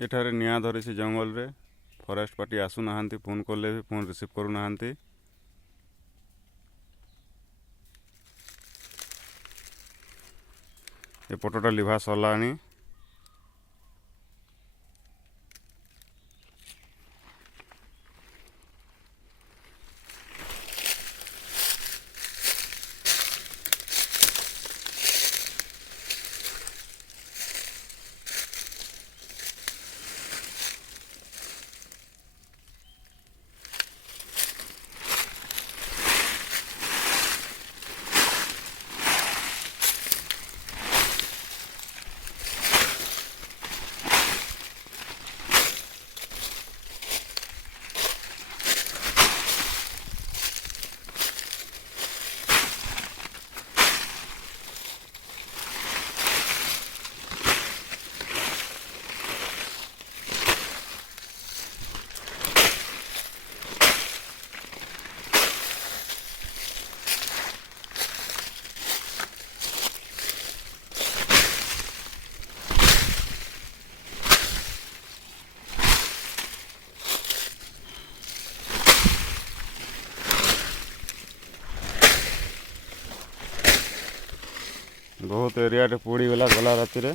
एठारे निआं धरी जंगल रे फरेस्ट पार्टी आसुना, फोन कले भी फोन रिसीव करूना। एपटटा लिभा सरलानी। बहुत एरिया पोड़ी गला राति रे।